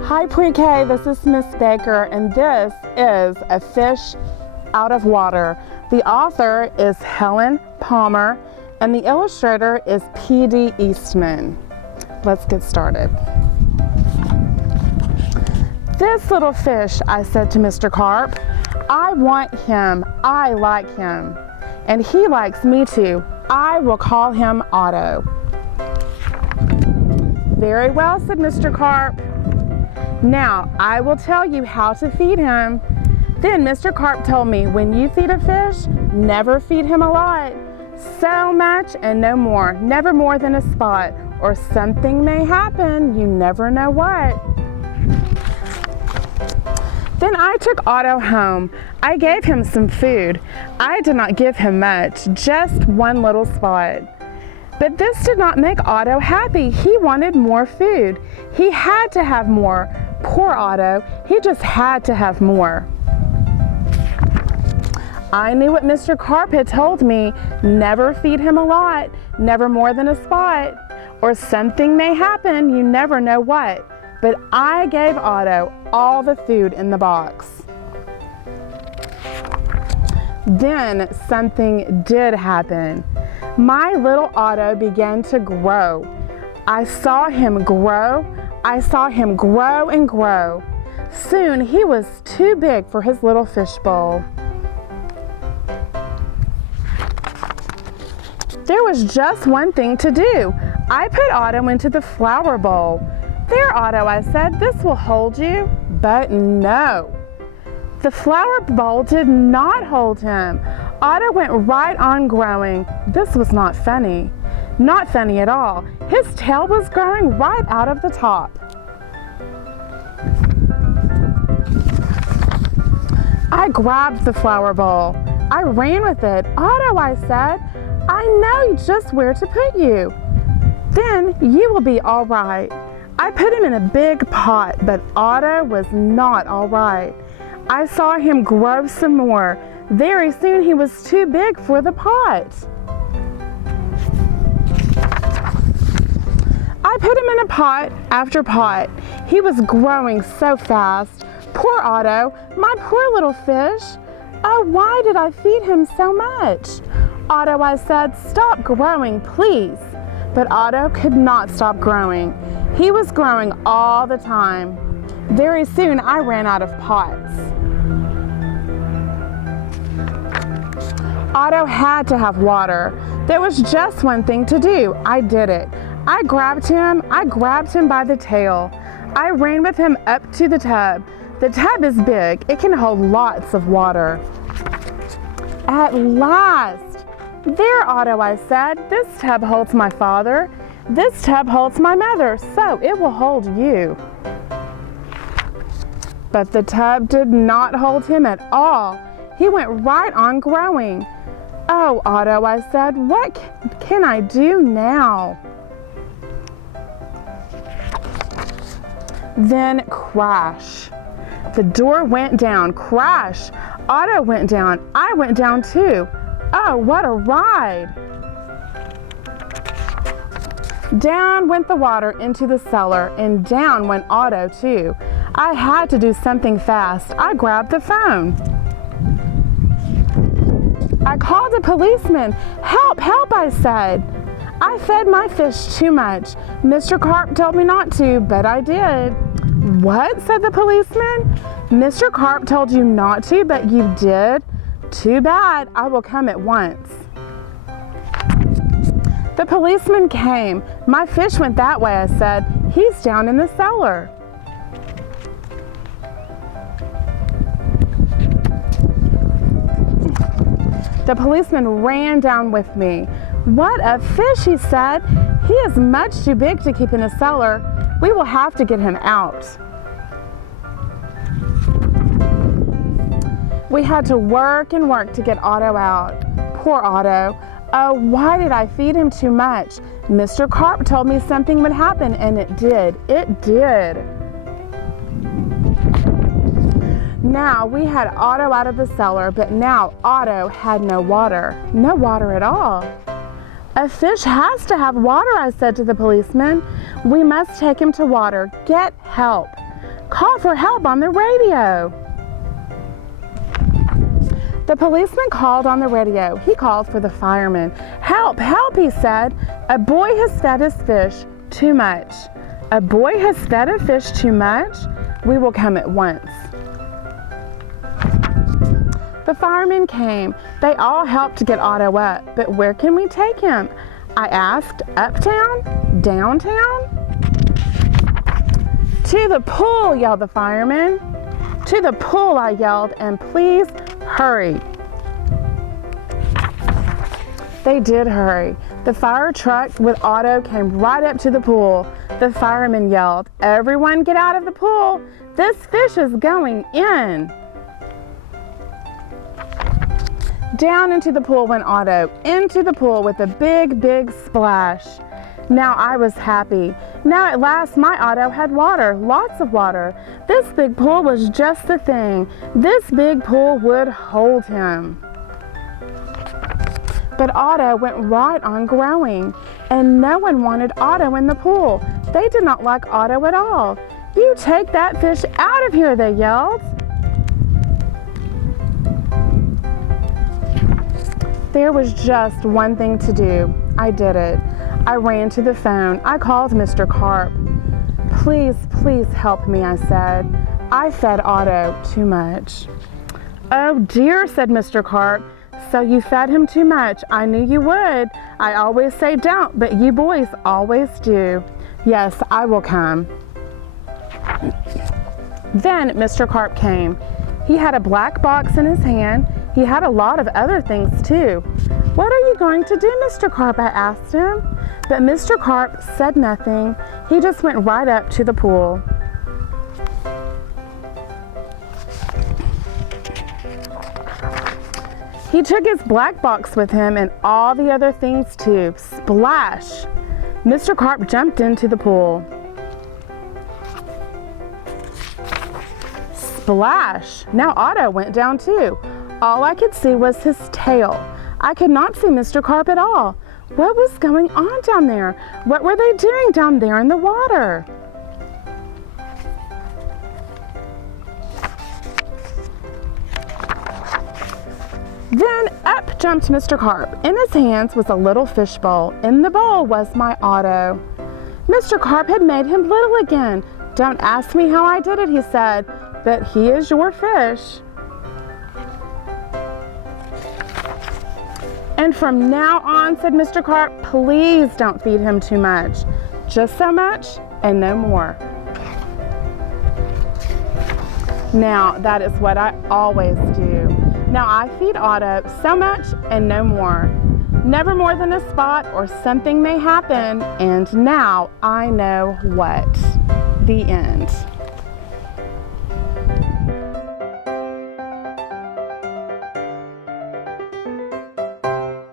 Hi Pre-K, this is Miss Baker, and this is A Fish Out of Water. The author is Helen Palmer, and the illustrator is P.D. Eastman. Let's get started. This little fish, I said to Mr. Karp, I want him, I like him, and he likes me too. I will call him Otto. Very well, said Mr. Karp. Now, I will tell you how to feed him. Then Mr. Karp told me, when you feed a fish, never feed him a lot. So much and no more, never more than a spot, or something may happen, you never know what. Then I took Otto home. I gave him some food. I did not give him much, just one little spot. But this did not make Otto happy. He wanted more food. He had to have more. Poor Otto, he just had to have more. I knew what Mr. Karp had told me, never feed him a lot, never more than a spot, or something may happen, you never know what. But I gave Otto all the food in the box. Then something did happen. My little Otto began to grow. I saw him grow. I saw him grow and grow. Soon he was too big for his little fish bowl. There was just one thing to do. I put Otto into the flower bowl. There, Otto, I said, this will hold you. But no. The flower bowl did not hold him. Otto went right on growing. This was not funny. Not funny at all. His tail was growing right out of the top. I grabbed the flower bowl. I ran with it. Otto, I said, I know just where to put you. Then you will be all right. I put him in a big pot, but Otto was not all right. I saw him grow some more. Very soon he was too big for the pot. I put him in a pot after pot. He was growing so fast. Poor Otto, my poor little fish. Oh, why did I feed him so much? Otto, I said, stop growing, please. But Otto could not stop growing. He was growing all the time. Very soon I ran out of pots. Otto had to have water. There was just one thing to do. I did it. I grabbed him by the tail. I ran with him up to the tub. The tub is big. It can hold lots of water. At last! There, Otto, I said, this tub holds my father. This tub holds my mother, so it will hold you. But the tub did not hold him at all. He went right on growing. Oh, Otto, I said, what can I do now? Then crash. The door went down, crash. Otto went down. I went down too. Oh, what a ride. Down went the water into the cellar, and down went Otto too. I had to do something fast. I grabbed the phone. I called a policeman. Help, help, I said. I fed my fish too much. Mr. Karp told me not to, but I did. What? Said the policeman. Mr. Karp told you not to, but you did? Too bad. I will come at once. The policeman came. My fish went that way, I said. He's down in the cellar. The policeman ran down with me. What a fish, he said. He is much too big to keep in a cellar. We will have to get him out. We had to work and work to get Otto out. Poor Otto. Oh, why did I feed him too much? Mr. Karp told me something would happen, and it did. It did. Now we had Otto out of the cellar, but now Otto had no water. No water at all. A fish has to have water, I said to the policeman. We must take him to water. Get help. Call for help on the radio. The policeman called on the radio. He called for the fireman. Help, help, he said. A boy has fed his fish too much. A boy has fed a fish too much? We will come at once. The firemen came. They all helped to get Otto up, but where can we take him? I asked. Uptown? Downtown? To the pool, yelled the fireman. To the pool, I yelled, and please hurry. They did hurry. The fire truck with Otto came right up to the pool. The fireman yelled, everyone get out of the pool. This fish is going in. Down into the pool went Otto, into the pool with a big, big splash. Now I was happy. Now at last my Otto had water, lots of water. This big pool was just the thing. This big pool would hold him. But Otto went right on growing, and no one wanted Otto in the pool. They did not like Otto at all. You take that fish out of here, they yelled. There was just one thing to do. I did it. I ran to the phone. I called Mr. Karp. Please, please help me, I said. I fed Otto too much. Oh dear, said Mr. Karp. So you fed him too much. I knew you would. I always say don't, but you boys always do. Yes, I will come. Then Mr. Karp came. He had a black box in his hand. He had a lot of other things too. What are you going to do, Mr. Karp? I asked him. But Mr. Karp said nothing. He just went right up to the pool. He took his black box with him and all the other things too. Splash! Mr. Karp jumped into the pool. Splash! Now Otto went down too. All I could see was his tail. I could not see Mr. Karp at all. What was going on down there? What were they doing down there in the water? Then up jumped Mr. Karp. In his hands was a little fish bowl. In the bowl was my Otto. Mr. Karp had made him little again. Don't ask me how I did it, he said, but he is your fish. And from now on, said Mr. Karp, please don't feed him too much. Just so much and no more. Now, that is what I always do. Now I feed Otto so much and no more. Never more than a spot or something may happen, and now I know what. The end.